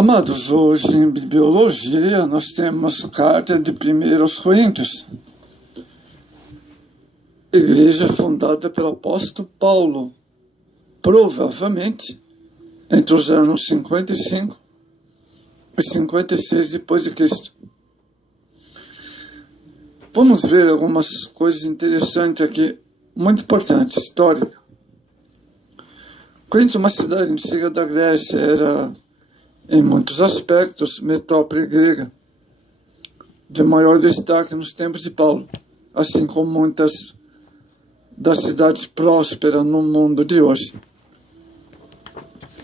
Amados, hoje em Bibliologia nós temos carta de 1 aos Coríntios, igreja fundada pelo apóstolo Paulo, provavelmente entre os anos 55 e 56 depois de Cristo. Vamos ver algumas coisas interessantes aqui, muito importantes, histórica. Corinto, uma cidade antiga da Grécia, era em muitos aspectos metrópole grega, de maior destaque nos tempos de Paulo, assim como muitas das cidades prósperas no mundo de hoje.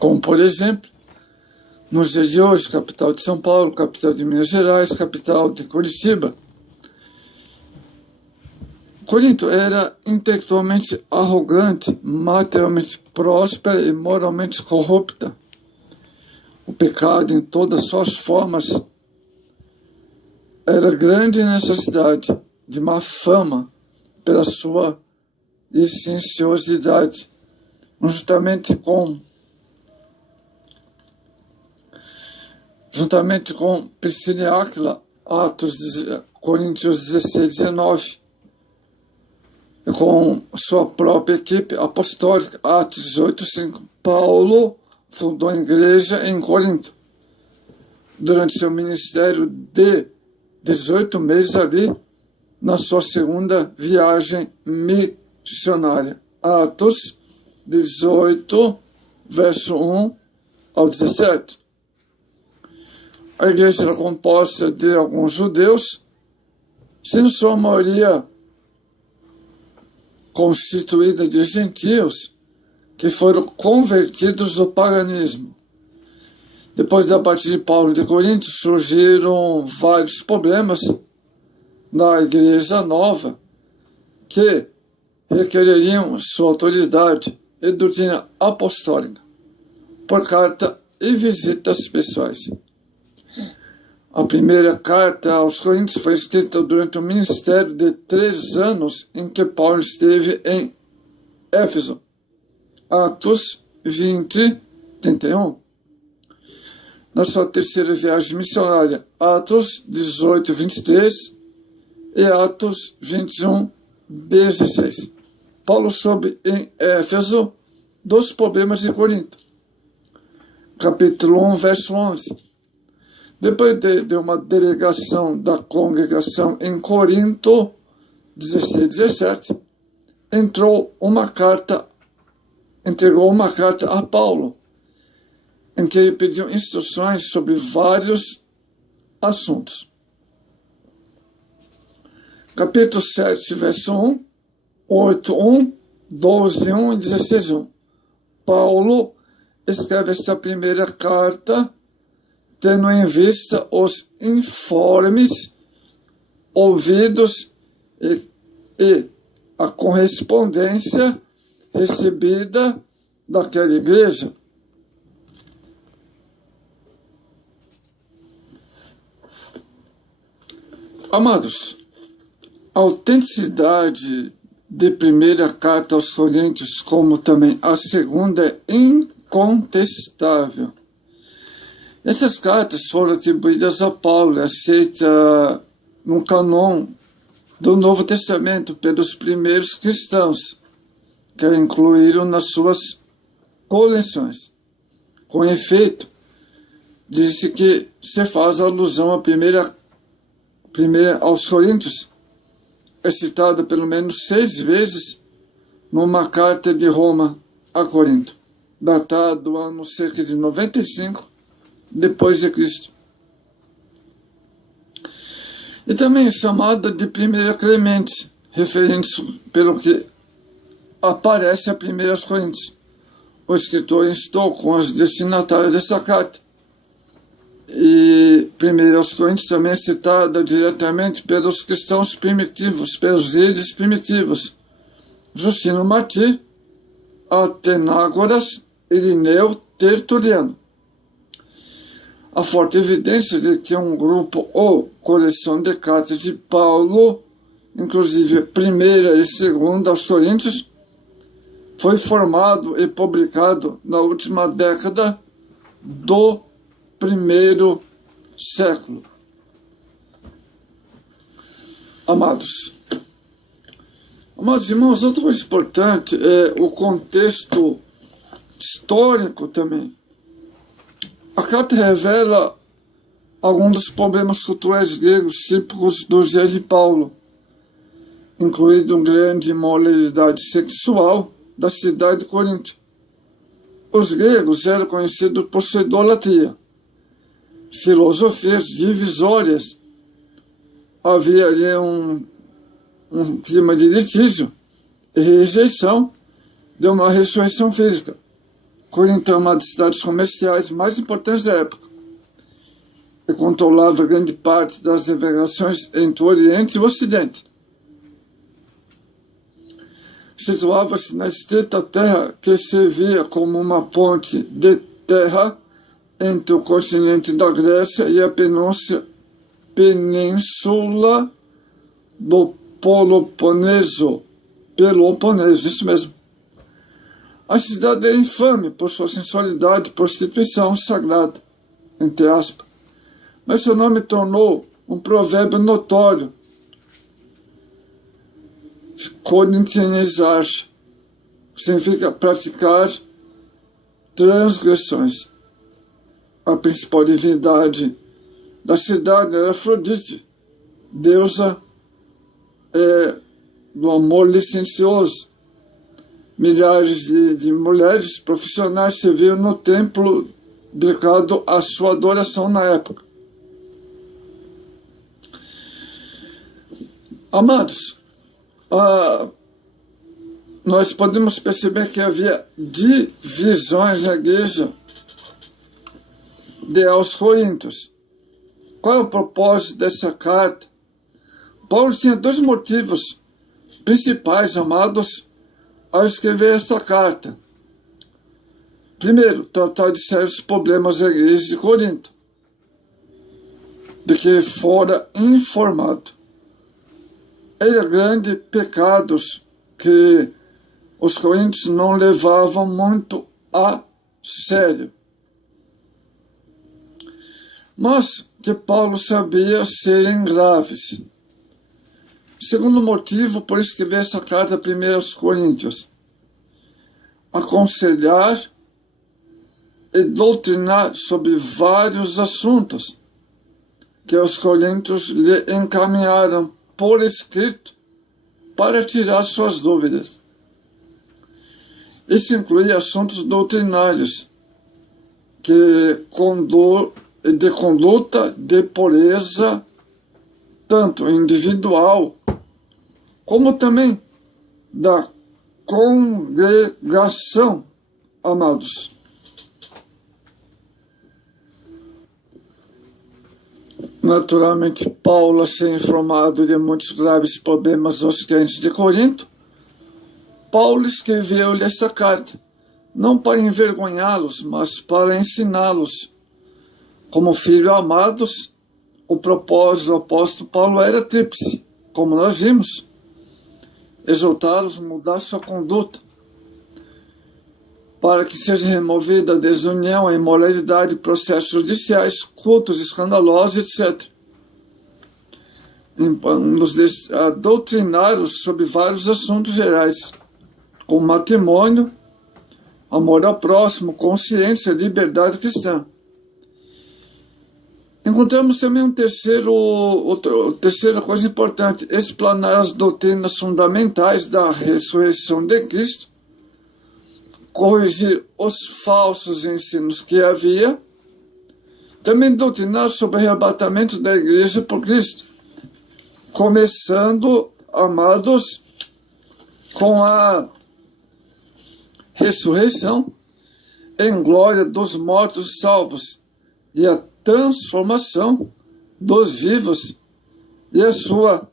Como, por exemplo, nos dias de hoje, capital de São Paulo, capital de Minas Gerais, capital de Curitiba. Corinto era intelectualmente arrogante, materialmente próspera e moralmente corrupta. O pecado em todas as suas formas era grande nessa cidade, de má fama pela sua licenciosidade, juntamente com Priscila e Áquila, Coríntios 16, 19, com sua própria equipe apostólica, Atos 18, 5. Paulo fundou a igreja em Corinto. Durante seu ministério de 18 meses ali, na sua segunda viagem missionária. Atos 18, verso 1 ao 17. A igreja era composta de alguns judeus, sendo sua maioria constituída de gentios que foram convertidos do paganismo. Depois da partida de Paulo de Corinto, surgiram vários problemas na igreja nova que requereriam sua autoridade e doutrina apostólica por carta e visitas pessoais. A primeira carta aos Coríntios foi escrita durante o ministério de 3 anos em que Paulo esteve em Éfeso. Atos 20, 31. Na sua terceira viagem missionária, Atos 18, 23 e Atos 21, 16. Paulo soube em Éfeso dos problemas de Corinto. Capítulo 1, verso 11. Depois de uma delegação da congregação em Corinto, 16, 17, entregou uma carta a Paulo, em que ele pediu instruções sobre vários assuntos. Capítulo 7, verso 1, 8, 1, 12, 1 e 16, 1. Paulo escreve esta primeira carta tendo em vista os informes ouvidos e a correspondência recebida daquela igreja. Amados, a autenticidade de primeira carta aos Coríntios, como também a segunda, é incontestável. Essas cartas foram atribuídas a Paulo, aceita no cânon do Novo Testamento pelos primeiros cristãos, que a incluíram nas suas coleções. Com efeito, disse que se faz alusão à primeira aos Coríntios, é citada pelo menos 6 vezes numa carta de Roma a Corinto, datada do ano cerca de 95 depois de Cristo. E também chamada de primeira Clemente, referente pelo que aparece a 1 Coríntios. O escritor instou com as destinatárias dessa carta. E 1 Coríntios também é citada diretamente pelos cristãos primitivos, pelos líderes primitivos. Justino Martir, Atenágoras, Irineu, Tertuliano. A forte evidência de que um grupo ou coleção de cartas de Paulo, inclusive primeira e segunda aos Coríntios, foi formado e publicado na última década do primeiro século. Amados irmãos, outra coisa importante é o contexto histórico também. A carta revela alguns dos problemas culturais gregos típicos dos dias de Paulo, incluindo grande imoralidade sexual da cidade de Corinto. Os gregos eram conhecidos por sua idolatria, filosofias divisórias. Havia ali um clima de litígio e rejeição de uma ressurreição física. Corinto é uma das cidades comerciais mais importantes da época e controlava grande parte das navegações entre o Oriente e o Ocidente. Situava-se na estreita terra que servia como uma ponte de terra entre o continente da Grécia e a península do Peloponeso, isso mesmo. A cidade é infame por sua sensualidade e prostituição sagrada, entre aspas, mas seu nome tornou um provérbio notório, corintianizar, significa praticar transgressões. A principal divindade da cidade era Afrodite, deusa do amor licencioso. Milhares de mulheres profissionais serviam no templo dedicado à sua adoração na época. Amados, nós podemos perceber que havia divisões na igreja aos Coríntios. Qual é o propósito dessa carta? Paulo tinha dois motivos principais, amados, ao escrever esta carta. Primeiro, tratar de sérios problemas da igreja de Corinto, de que fora informado. Eram grandes pecados que os coríntios não levavam muito a sério, mas que Paulo sabia serem graves. Segundo motivo por escrever essa carta primeiro aos Coríntios: aconselhar e doutrinar sobre vários assuntos que os coríntios lhe encaminharam por escrito para tirar suas dúvidas. Isso inclui assuntos doutrinários de conduta de pureza, tanto individual como também da congregação, amados. Naturalmente, Paulo, a ser informado de muitos graves problemas dos crentes de Corinto, Paulo escreveu-lhe esta carta, não para envergonhá-los, mas para ensiná-los. Como filhos amados, o propósito do apóstolo Paulo era tríplice, como nós vimos: exortá-los a mudar sua conduta, para que seja removida a desunião, a imoralidade, processos judiciais, cultos escandalosos, etc. Nos doutrinar-os sobre vários assuntos gerais, como matrimônio, amor ao próximo, consciência, liberdade cristã. Encontramos também terceira coisa importante: explanar as doutrinas fundamentais da ressurreição de Cristo, corrigir os falsos ensinos que havia, também doutrinar sobre o arrebatamento da igreja por Cristo, começando, amados, com a ressurreição em glória dos mortos salvos e a transformação dos vivos e a sua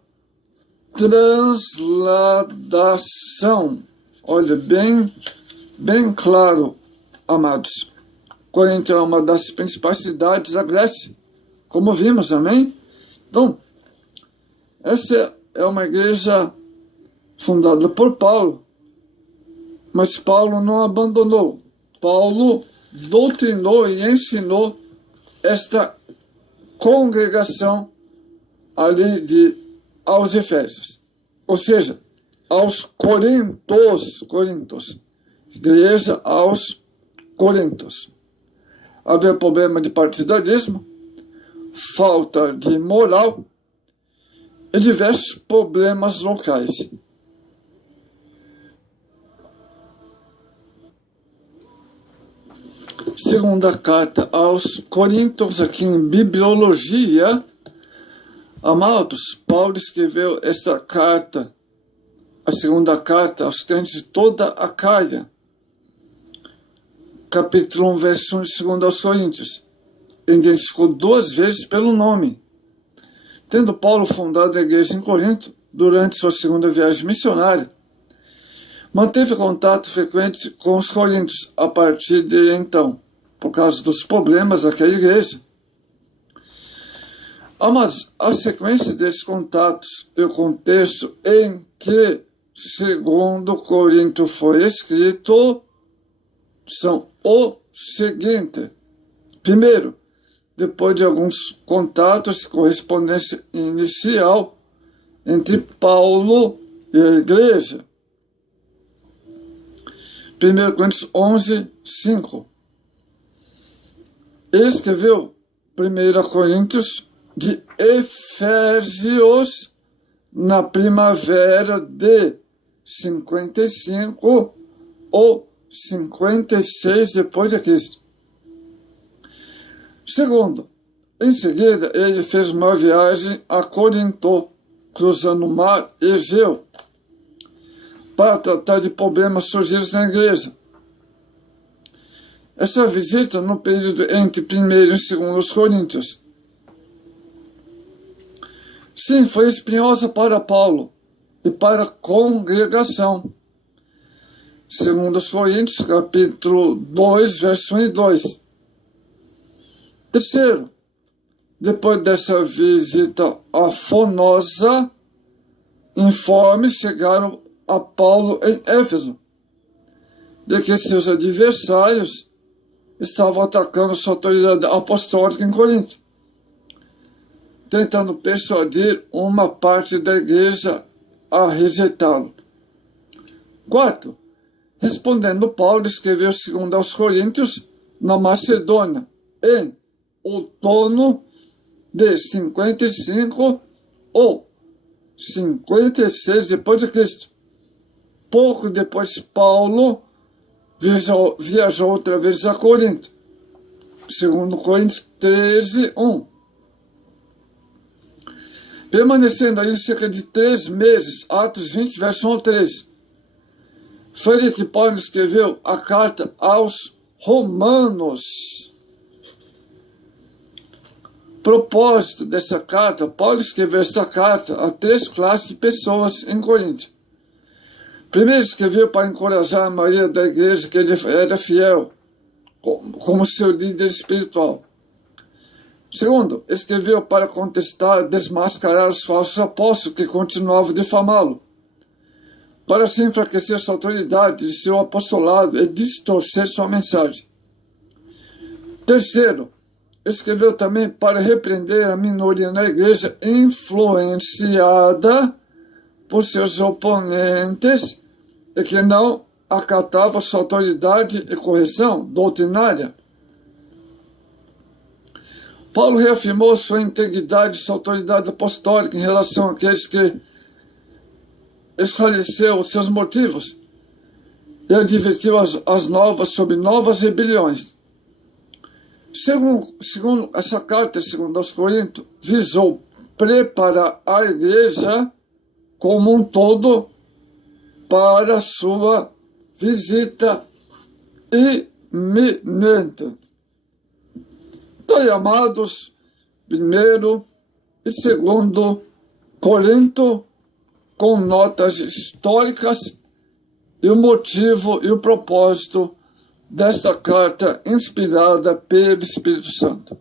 transladação. Olha, bem claro, amados. Corinto é uma das principais cidades da Grécia, como vimos, amém? Então, essa é uma igreja fundada por Paulo, mas Paulo não abandonou. Paulo doutrinou e ensinou esta congregação ali aos Efésios, ou seja, aos Corintos, igreja aos Corintos. Havia problema de partidarismo, falta de moral e diversos problemas locais. Segunda carta aos Coríntios, aqui em Bibliologia, amados, Paulo escreveu esta carta, a segunda carta aos crentes de toda a Acaia, capítulo 1, verso 1, 2 aos Coríntios. Identificou 2 vezes pelo nome. Tendo Paulo fundado a igreja em Corinto, durante sua segunda viagem missionária, manteve contato frequente com os coríntios a partir de então, por causa dos problemas daquela igreja. Mas a sequência desses contatos e o contexto em que segundo Corinto foi escrito são o seguinte. Primeiro, depois de alguns contatos e correspondência inicial entre Paulo e a igreja. 1 Coríntios 11, 5. Ele escreveu 1 Coríntios de Efésios na primavera de 55 ou 56 depois de Cristo. Segundo, em seguida, ele fez uma viagem a Corinto, cruzando o mar Egeu, para tratar de problemas surgidos na igreja. Essa visita no período entre 1º e 2 Coríntios. Sim, foi espinhosa para Paulo e para a congregação. 2 Coríntios, capítulo 2, verso 1 e 2. Terceiro, depois dessa visita afanosa, informes chegaram a Paulo em Éfeso de que seus adversários estavam atacando sua autoridade apostólica em Corinto, tentando persuadir uma parte da igreja a rejeitá-lo. Quarto, respondendo, Paulo escreveu 2 aos Coríntios na Macedônia, em outono de 55 ou 56 depois de Cristo. Pouco depois, Paulo viajou outra vez a Corinto. 2 Coríntios 13, 1. Permanecendo aí cerca de 3 meses, Atos 20, verso 1 ao 13. Foi ali que Paulo escreveu a carta aos Romanos. Propósito dessa carta, Paulo escreveu esta carta a 3 classes de pessoas em Corinto. Primeiro, escreveu para encorajar a maioria da igreja que ele era fiel, como seu líder espiritual. Segundo, escreveu para contestar, desmascarar os falsos apóstolos que continuavam difamá-lo, para assim enfraquecer sua autoridade e seu apostolado e distorcer sua mensagem. Terceiro, escreveu também para repreender a minoria na igreja influenciada por seus oponentes e que não acatava sua autoridade e correção doutrinária. Paulo reafirmou sua integridade e sua autoridade apostólica em relação àqueles que esclareceu os seus motivos e advertiu as novas sobre novas rebeliões. Segundo essa carta, segundo aos Coríntios, visou preparar a igreja como um todo para sua visita iminente. Então, amados, 1º e 2 Corinto, com notas históricas e o motivo e o propósito desta carta inspirada pelo Espírito Santo.